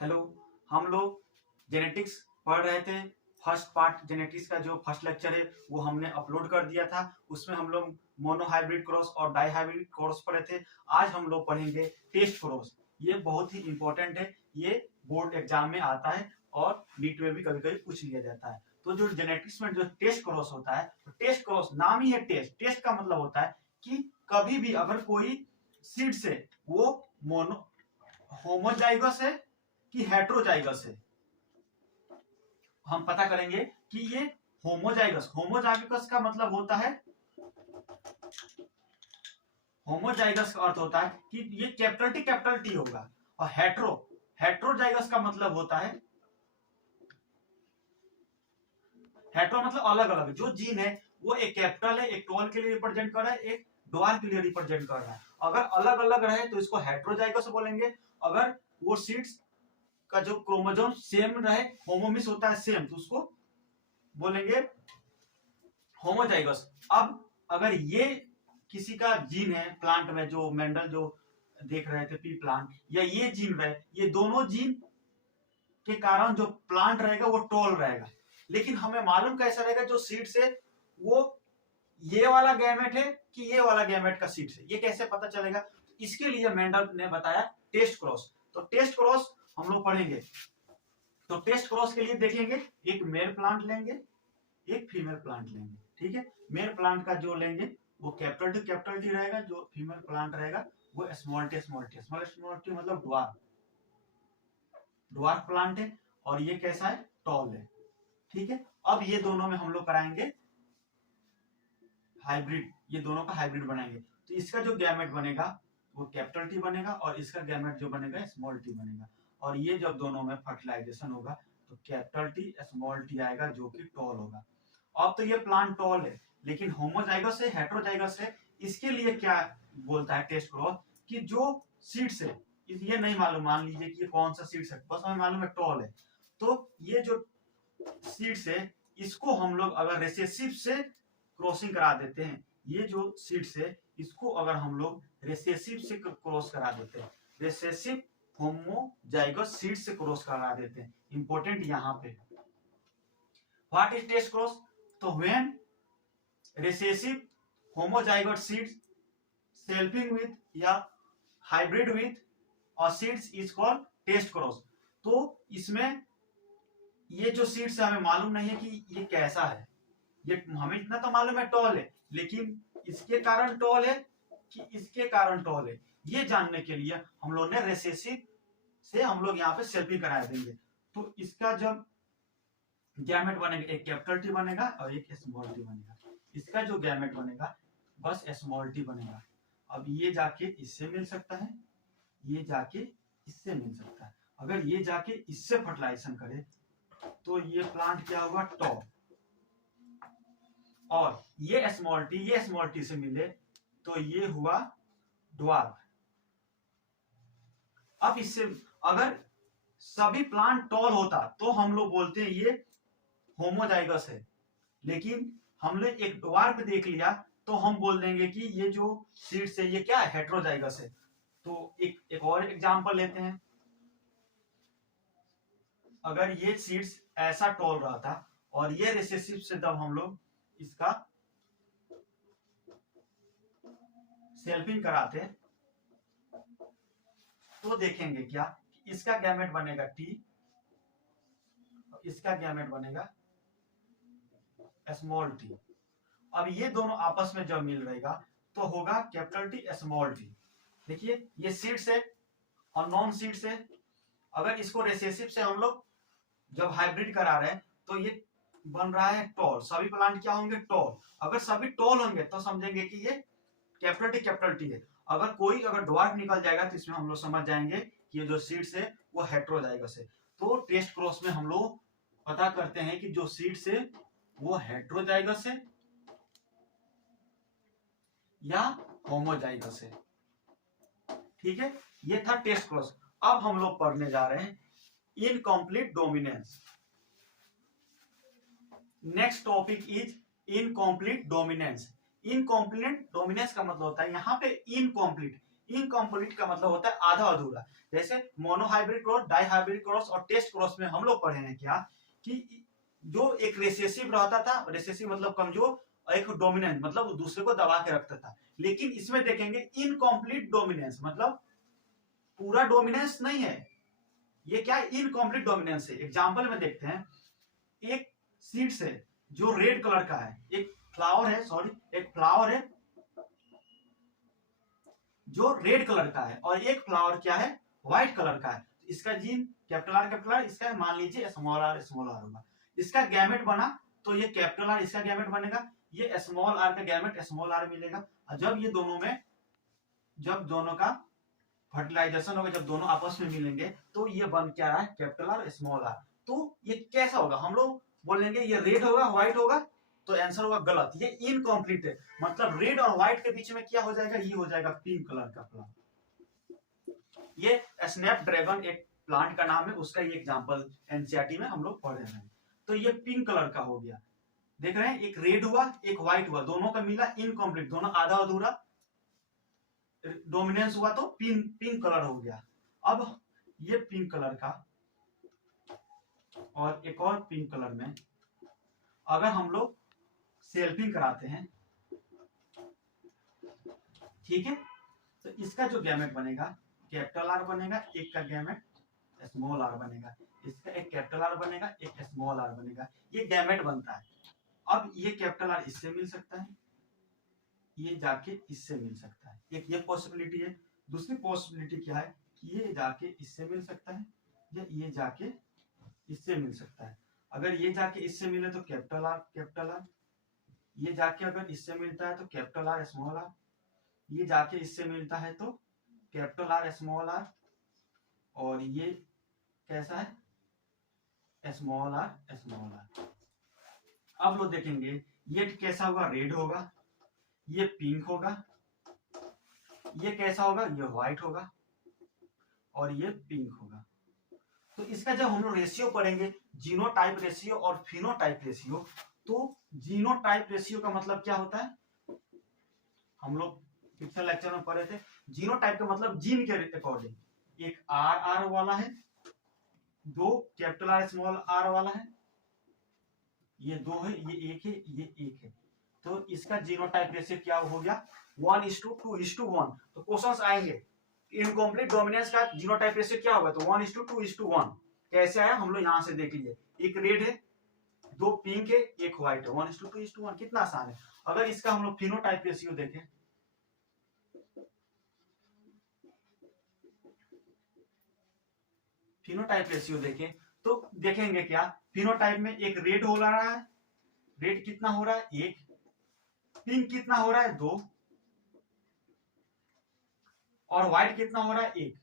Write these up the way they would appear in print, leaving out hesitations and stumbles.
Hello. हम लोग genetics पढ़ रहे थे। फर्स्ट पार्ट जेनेटिक्स का जो फर्स्ट लेक्चर है वो हमने अपलोड कर दिया था। उसमें हम लोग मोनोहाइब्रिड क्रॉस और डाईहाइब्रिड क्रॉस पढ़े थे। आज हम लोग पढ़ेंगे टेस्ट क्रॉस। ये बहुत ही इंपॉर्टेंट है, ये बोर्ड एग्जाम में आता है और नीट में भी कभी कभी पूछ लिया जाता है। तो जो जेनेटिक्स में जो टेस्ट क्रॉस होता है, तो टेस्ट क्रॉस नाम ही है टेस्ट। टेस्ट का मतलब होता है कि कभी भी अगर कोई सीड से वो मोनो होमोजाइगस है कि हेट्रोजाइगस है, हम पता करेंगे कि ये होमोजाइगस। होमोजाइगस का मतलब होता है, होमोजाइगस का अर्थ होता है कि ये कैपिटल टी होगा। और हेट्रोजाइगस का मतलब होता है, हेट्रो मतलब अलग अलग। जो जीन है वो एक कैपिटल है, एक टॉल के लिए रिप्रेजेंट कर रहा है, एक ड्वार्फ के लिए रिप्रेजेंट कर रहा है। अगर अलग अलग रहे तो इसको हेट्रोजाइगस बोलेंगे। अगर वो सीड्स का जो क्रोमोसोम सेम रहे, होमोमिस होता है सेम, तो उसको बोलेंगे होमोजाइगस। अब अगर ये किसी का जीन है प्लांट में, जो मेंडल जो देख रहे थे पी प्लांट, या ये जीन रहे, ये दोनों जीन के कारण जो प्लांट रहेगा वो टॉल रहेगा। लेकिन हमें मालूम कैसा रहेगा जो सीड से वो ये वाला गैमेट है कि ये वाला गैमेट का सीड से, ये कैसे पता चलेगा? इसके लिए मेंडल ने बताया टेस्ट क्रॉस। तो टेस्ट क्रॉस हम लोग पढ़ेंगे। तो टेस्ट क्रॉस के लिए देखेंगे, एक मेल प्लांट लेंगे, एक फीमेल प्लांट लेंगे। ठीक है, मेल प्लांट का जो लेंगे वो कैपिटल टी रहेगा, जो फीमेल प्लांट रहेगा वो स्मॉल टी मतलब ड्वार्फ प्लांट है। और ये कैसा है? टॉल है। ठीक है, अब ये दोनों में हम लोग कराएंगे हाइब्रिड, ये दोनों का हाइब्रिड बनाएंगे। तो इसका जो गैमेट बनेगा वो कैपिटल टी बनेगा और इसका गैमेट जो बनेगा स्मॉल टी बनेगा। और ये जब दोनों में फर्टिलाइजेशन होगा तो कैपिटल टी स्मॉल टी आएगा जो कि टॉल होगा। अब तो ये प्लांट टॉल है, लेकिन होमोजाइगस है हेट्रोजाइगस है, इसके लिए क्या बोलता है टेस्ट क्रॉस कि जो सीड्स है, ये नहीं मालूम, मान लीजिए कि ये कौन सा सीड्स है, बस हमें मालूम है टॉल है। तो ये जो सीड्स है इसको हम लोग अगर रिसेसिव से क्रॉसिंग करा देते हैं, ये जो सीड्स है इसको अगर हम लोग रिसेसिव से क्रॉस करा देते हैं, रिसेसिव होमोजाइगस सीड से क्रॉस करा देते हैं। इंपॉर्टेंट यहाँ पे व्हाट इज टेस्ट क्रॉस? तो when recessive homozygous seeds selfing with या हाइब्रिड विथ और seeds is called test cross. तो इसमें ये जो सीड्स है हमें मालूम नहीं है कि ये कैसा है। ये हमें इतना तो मालूम है टॉल है, लेकिन इसके कारण टॉल है कि इसके कारण टॉल है, ये जानने के लिए हम लोग ने रेसेसिव से हम लोग यहाँ पे सेल्फिंग करा देंगे। तो इसका जब गैमेट बनेगा, एक कैपिटल टी बनेगा और एक स्मॉल टी बनेगा। इसका जो गैमेट बनेगा बस स्मॉल टी बनेगा। अब ये जाके इससे मिल सकता है, ये जाके इससे मिल सकता है। अगर ये जाके इससे फर्टिलाइजेशन करे तो ये प्लांट क्या होगा? टॉप। और ये स्मॉल टी से मिले तो ये हुआ ड्वार्फ। अब इससे अगर सभी प्लांट टॉल होता तो हम लोग बोलते हैं ये होमोजाइगस है, लेकिन हमने एक ड्वार्फ देख लिया तो हम बोल देंगे कि ये जो सीड्स है ये क्या है? हेट्रोजाइगस है। तो एक और एग्जांपल लेते हैं। अगर ये सीड्स ऐसा टॉल रहा था और ये रिसेसिव से जब हम लोग इसका सेल्फिंग कराते तो देखेंगे क्या, इसका गैमेट बनेगा टी, इसका गैमेट बनेगा स्मॉल टी। अब ये दोनों आपस में जब मिल रहेगा तो होगा कैपिटल टी स्मॉल टी। देखिए ये सीड्स है और नॉन सीड्स है। अगर इसको रेसेसिव से हम लोग जब हाइब्रिड करा रहे हैं तो ये बन रहा है टॉल। सभी प्लांट क्या होंगे? टॉल। अगर सभी टॉल होंगे तो समझेंगे कि ये कैपिटल टी है। अगर कोई ड्वार्फ निकल जाएगा तो इसमें हम लोग समझ जाएंगे कि ये जो सीड्स है वो हेट्रोजाइगस है। तो टेस्ट क्रॉस में हम लोग पता करते हैं कि जो सीड्स है वो हेट्रोजाइगस है या होमोजाइगस है। ठीक है, ये था टेस्ट क्रॉस। अब हम लोग पढ़ने जा रहे हैं incomplete dominance. Next topic is incomplete dominance. Incomplete dominance का मतलब होता है यहाँ पे इनकम्प्लीट, इनकम्प्लीट का मतलब होता है आधा अधूरा। जैसे मोनोहाइब्रिड क्रॉस, डाइहाइब्रिड क्रॉस और टेस्ट क्रॉस में हम लोग पढ़े हैं क्या कि जो एक रिसेसिव रहता था, रिसेसिव मतलब कमजोर, एक डोमिनेंट मतलब दूसरे को दबा के रखता था। लेकिन इसमें देखेंगे इनकम्प्लीट डोमिनेंस, मतलब पूरा डोमिनेंस नहीं है, ये क्या है, इनकम्प्लीट डोमिनेंस है। एग्जांपल में देखते हैं, एक सीड्स है जो रेड कलर का है, एक फ्लावर है, सॉरी एक फ्लावर है जो रेड कलर का है, और एक फ्लावर क्या है, व्हाइट कलर का है। तो इसका जीन कैपिटल आर, इसका मान लीजिए स्मॉल आर होगा। इसका गैमेट बना तो ये कैपिटल आर इसका गैमेट बनेगा, ये स्मॉल आर का गैमेट स्मॉल आर मिलेगा। और जब ये दोनों में, जब दोनों का फर्टिलाइजेशन होगा, जब दोनों आपस में मिलेंगे तो ये बन क्या रहा है, कैपिटल आर स्मॉल आर। तो ये कैसा होगा, हम लोग बोलेंगे ये रेड होगा व्हाइट होगा, तो आंसर होगा गलत, ये इनकम्प्लीट है। मतलब रेड और व्हाइट के बीच में क्या हो जाएगा, ये हो जाएगा पिंक कलर का फ्लावर। ये स्नैपड्रैगन एक प्लांट का नाम है, उसका ये एग्जांपल एनसीईआरटी में हम लोग पढ़ रहे हैं। तो ये पिंक कलर का हो गया, देख रहे हैं, एक रेड हुआ एक व्हाइट हुआ, दोनों का मिला इनकम्प्लीट, दोनों आधा अधूरा डोमिनेंस हुआ, तो पिंक कलर हो गया। अब ये पिंक कलर का और एक और पिंक कलर में अगर हम लोग सेल्फिंग कराते हैं, ठीक है, तो इसका जो गैमेट बनेगा कैपिटल आर बनेगा, एक का गैमेट स्मॉल आर बनेगा, इसका एक कैपिटल आर बनेगा एक स्मॉल आर बनेगा, ये गैमेट बनता है। अब ये कैपिटल आर इससे मिल सकता है, ये जाके इससे मिल सकता है, एक ये पॉसिबिलिटी है। दूसरी पॉसिबिलिटी क्या है कि ये जाके इससे मिल सकता है या ये जाके इससे मिल सकता है। अगर ये जाके इससे मिले तो कैपिटल आर, ये जाके अगर इससे मिलता है तो कैपिटल आर स्मॉल आर, ये जाके इससे मिलता है तो कैपिटल आर स्मॉल आर, और ये कैसा है, स्मॉल आर। अब लोग देखेंगे ये कैसा होगा, रेड होगा, ये पिंक होगा, ये कैसा होगा, ये व्हाइट होगा, और ये पिंक होगा। तो इसका जब हम लोग रेशियो पढ़ेंगे, जीनोटाइप रेशियो और फिनोटाइप रेशियो, तो जीनोटाइप रेशियो का मतलब क्या होता है, हम लोग पिछले लेक्चर में पढ़े थे। जीनोटाइप का मतलब जीन के अकॉर्डिंग, एक आर आर वाला है, दो कैपिटल आर स्मॉल आर वाला है, ये दो है, ये एक है, ये एक है। तो इसका जीनोटाइप रेशियो क्या हो गया, 1:2:1। तो क्वेश्चंस आएंगे इनकम्प्लीट डोमिनेंस का जीनोटाइप रेशियो क्या होगा, तो 1:2:1। कैसे आया, हम लोग यहां से देख लीजिए, एक रेड है, दो पिंक है, एक व्हाइट है, 1:2:1, कितना आसान है। अगर इसका हम लोग फिनोटाइप रेशियो देखें, फिनोटाइप रेशियो देखें तो देखेंगे क्या, फिनोटाइप में एक रेड हो रहा है, रेड कितना हो रहा है, एक, पिंक कितना हो रहा है, दो, और व्हाइट कितना हो रहा है, एक।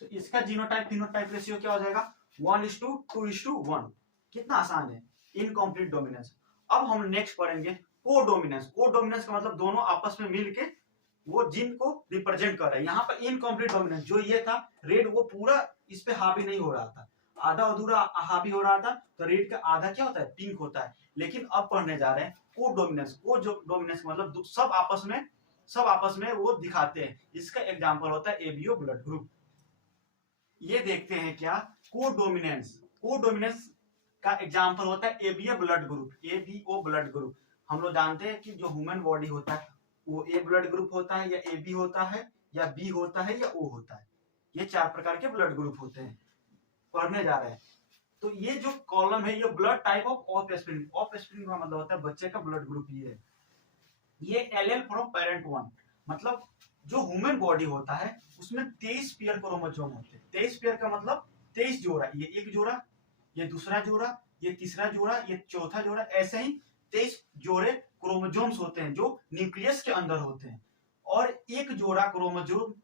तो इसका जीनोटाइप फिनोटाइप रेशियो क्या हो जाएगा, 1:2:1। कितना आसान है, इनकम्प्लीट डोमिनेंस। अब हम नेक्स्ट पढ़ेंगे कोडोमिनेंस। कोडोमिनेंस का मतलब दोनों आपस में मिलके वो जीन को रिप्रेजेंट कर रहे हैं। यहाँ पर इनकम्प्लीट डोमिनेंस जो ये था रेड, वो पूरा इस पे हावी नहीं हो रहा था, आधा अधूरा हावी हो रहा था। तो रेड का आधा क्या होता है, पिंक होता है। लेकिन अब पढ़ने जा रहे हैं कोडोमिनेंस। कोडोमिनेंस मतलब सब आपस में वो दिखाते हैं। इसका एग्जाम्पल होता है एबीओ ब्लड ग्रुप। ये देखते हैं क्या, कोडोमिनेंस। कोडोमिनेंस का एग्जाम्पल होता है ABO blood group, ABO blood group. हम लोग जानते हैं कि जो ह्यूमन बॉडी होता है वो ए ब्लड ग्रुप होता है, या ए बी होता है, या बी होता है, या ओ होता है। ये 4 प्रकार के ब्लड ग्रुप होते हैं, पढ़ने जा रहे हैं। तो ये जो कॉलम है ये blood type of offspring. Offspring का मतलब होता है बच्चे का ब्लड ग्रुप। ये है, ये एलेल फ्रॉम पेरेंट वन। मतलब जो ह्यूमन बॉडी होता है उसमें 23 पेयर क्रोमोसोम होते हैं। 23 पेयर का मतलब 23 जोड़ा, ये एक जोड़ा, ये दूसरा जोड़ा, ये तीसरा जोड़ा, ये चौथा जोड़ा, ऐसे ही 23 जोड़े क्रोमोसोम्स होते हैं जो न्यूक्लियस के अंदर होते हैं। और एक जोड़ा क्रोमोसोम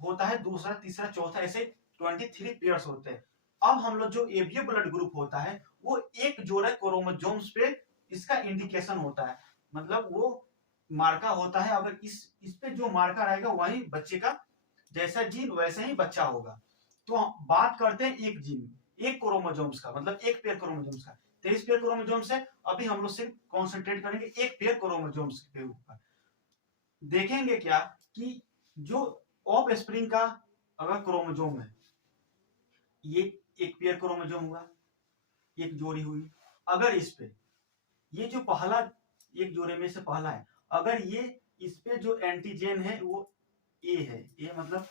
होता है, दूसरा तीसरा चौथा, ऐसे 23 पेयर्स होते हैं। अब हम लोग जो एबीओ ब्लड ग्रुप होता है वो एक जोड़ा क्रोमोसोम्स पे इसका इंडिकेशन होता है, मतलब वो मार्का होता है। अगर इस पे जो मार्का रहेगा वही बच्चे का, जैसा जीन वैसे ही बच्चा होगा। तो बात करते हैं एक जीन, एक क्रोमोसोम्स का, मतलब एक पेयर क्रोमोसोम्स का। 23 पेयर क्रोमोसोम्स है, अभी हम लोग सिर्फ कॉन्सेंट्रेट करेंगे एक पेयर क्रोमोसोम्स के ऊपर। देखेंगे क्या कि जो ऑफ स्प्रिंग का अगर क्रोमोसोम है, ये एक पेयर क्रोमोसोम हुआ, एक जोड़ी हुई, अगर इस पे ये जो पहला एक जोड़े में से पहला है, अगर ये इस पे जो एंटीजेन है वो ए है, ए मतलब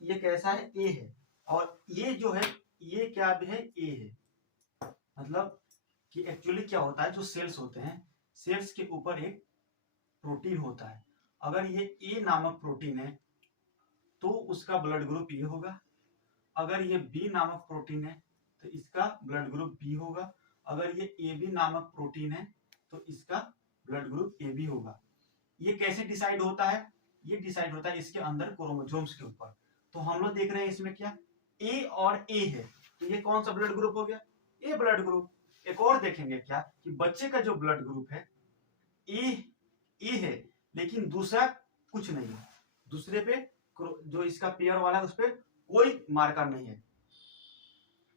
ये कैसा है, ए है, और ये जो है ये क्या भी है, ए है, मतलब कि एक्चुअली क्या होता है, जो सेल्स होते हैं, सेल्स के ऊपर एक प्रोटीन होता है, अगर ये ए नामक प्रोटीन है तो उसका ब्लड ग्रुप ये होगा, अगर ये बी नामक प्रोटीन है तो इसका ब्लड ग्रुप बी होगा, अगर ये ए बी नामक प्रोटीन है तो इसका ब्लड ग्रुप ए बी होगा। ये कैसे डिसाइड होता है, ये डिसाइड होता है इसके अंदर क्रोमोसोम्स के ऊपर। तो हम लोग देख रहे हैं इसमें क्या, ए और ए है, तो ये कौन सा ब्लड ग्रुप हो गया, ए ब्लड ग्रुप। एक और देखेंगे क्या कि बच्चे का जो ब्लड ग्रुप है ए है, लेकिन दूसरा कुछ नहीं है, दूसरे पे जो इसका पेयर वाला है उस पर कोई मार्कर नहीं है,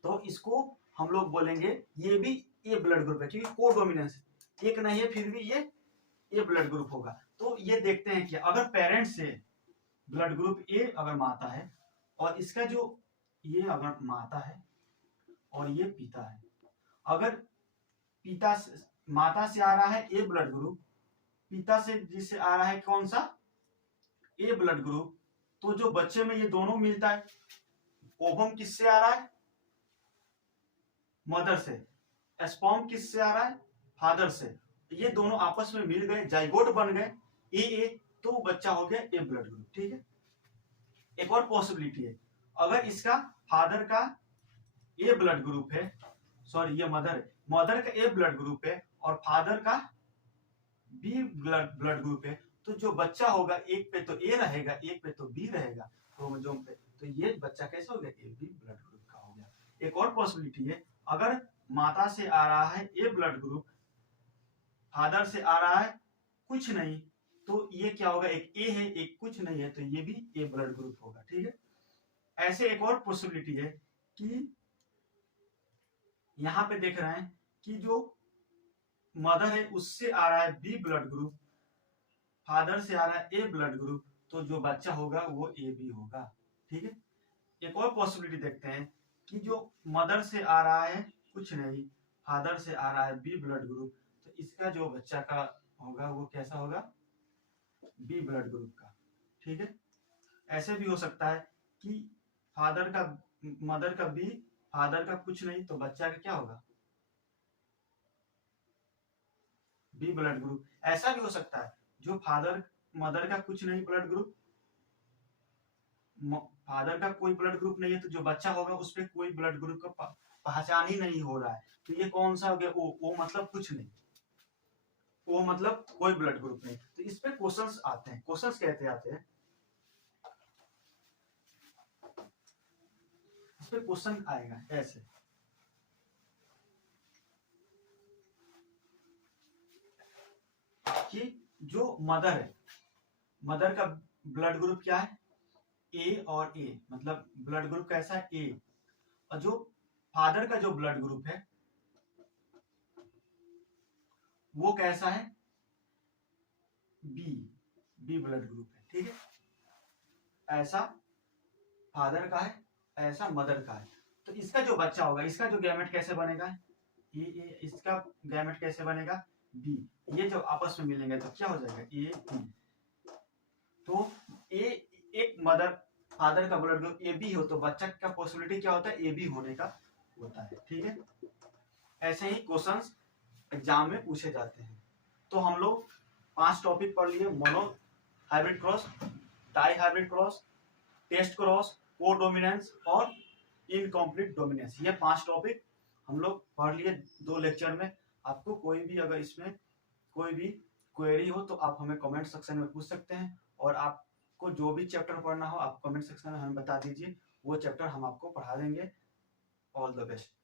तो इसको हम लोग बोलेंगे ये भी ए ब्लड ग्रुप है, क्योंकि कोडोमिनेंस एक नहीं है फिर भी ये ए ब्लड ग्रुप होगा। तो ये देखते हैं कि अगर पेरेंट्स से ब्लड ग्रुप ए अगर माता है, और इसका जो ये अगर माता है और ये पिता है, अगर पिता से माता से आ रहा है ए ब्लड ग्रुप, पिता से जिससे आ रहा है कौन सा, ए ब्लड ग्रुप, तो जो बच्चे में ये दोनों मिलता है, ओवम किससे आ रहा है, मदर से, स्पर्म किससे आ रहा है, फादर से, ये दोनों आपस में मिल गए, जाइगोट बन गए ए, तो बच्चा हो गया ए ब्लड ग्रुप। ठीक है, एक और पॉसिबिलिटी है, अगर इसका फादर का ए ब्लड ग्रुप है, सॉरी ये मदर का ए ब्लड ग्रुप है और फादर का बी ब्लड ग्रुप है, तो जो बच्चा होगा एक पे तो ए रहेगा, एक पे तो बी रहेगा क्रोमोसोम पे, तो ये बच्चा कैसे हो गया, ए बी ब्लड ग्रुप का हो गया। एक और पॉसिबिलिटी है, अगर माता से आ रहा है ए ब्लड ग्रुप, फादर से आ रहा है कुछ नहीं, तो ये क्या होगा, एक ए है एक कुछ नहीं है, तो ये भी ए ब्लड ग्रुप होगा। ठीक है, ऐसे एक और पॉसिबिलिटी है कि यहां पे देख रहे हैं कि जो मदर है उससे आ रहा है बी ब्लड ग्रुप, फादर से आ रहा है ए ब्लड ग्रुप, तो जो बच्चा होगा वो ए बी होगा। ठीक है, एक और पॉसिबिलिटी देखते हैं कि जो मदर से आ रहा है कुछ नहीं, फादर से आ रहा है बी ब्लड ग्रुप, तो इसका जो बच्चा का होगा वो कैसा होगा, बी ब्लड ग्रुप का। ठीक है, ऐसे भी हो सकता है कि फादर का मदर का बी, फादर का कुछ नहीं, तो बच्चा का क्या होगा, बी ब्लड ग्रुप। ऐसा भी हो सकता है जो फादर मदर का कुछ नहीं ब्लड ग्रुप, फादर का कोई ब्लड ग्रुप नहीं है, तो जो बच्चा होगा उस पर कोई ब्लड ग्रुप का पहचान ही नहीं हो रहा है, तो ये कौन सा हो गया, ओ मतलब कुछ नहीं, ओ मतलब कोई ब्लड ग्रुप नहीं। तो इस पे क्वेश्चंस आते हैं, क्वेश्चंस कहते आते हैं, इस पे क्वेश्चन आएगा ऐसे, कि जो मदर है, मदर का ब्लड ग्रुप क्या है, ए और ए, मतलब ब्लड ग्रुप कैसा है, ए, और जो फादर का जो ब्लड ग्रुप है वो कैसा है, बी, बी ब्लड ग्रुप है। ठीक है, ऐसा फादर का है, ऐसा मदर का है, तो इसका जो बच्चा होगा, इसका जो गैमेट कैसे बनेगा, ये इसका गैमेट कैसे बनेगा, बी, ये जब आपस में मिलेंगे तो क्या हो जाएगा, ए बी, तो ए एक मदर फादर का ब्लड ग्रुप ए बी हो, तो बच्चा का पॉसिबिलिटी क्या होता है, ए बी होने का होता है। ठीक है, ऐसे ही क्वेश्चंस एग्जाम में पूछे जाते हैं। तो हम लोग 5 टॉपिक पढ़ लिए, monohybrid cross, dihybrid cross, test cross, codominance और इनकम्प्लीट डोमिनेंस, ये 5 टॉपिक हम लोग पढ़ लिए 2 लेक्चर में। आपको कोई भी अगर इसमें कोई भी क्वेरी हो तो आप हमें कमेंट सेक्शन में पूछ सकते हैं, और आपको जो भी चैप्टर पढ़ना हो आप कमेंट सेक्शन में हमें बता दीजिए, वो चैप्टर हम आपको पढ़ा देंगे। All the best.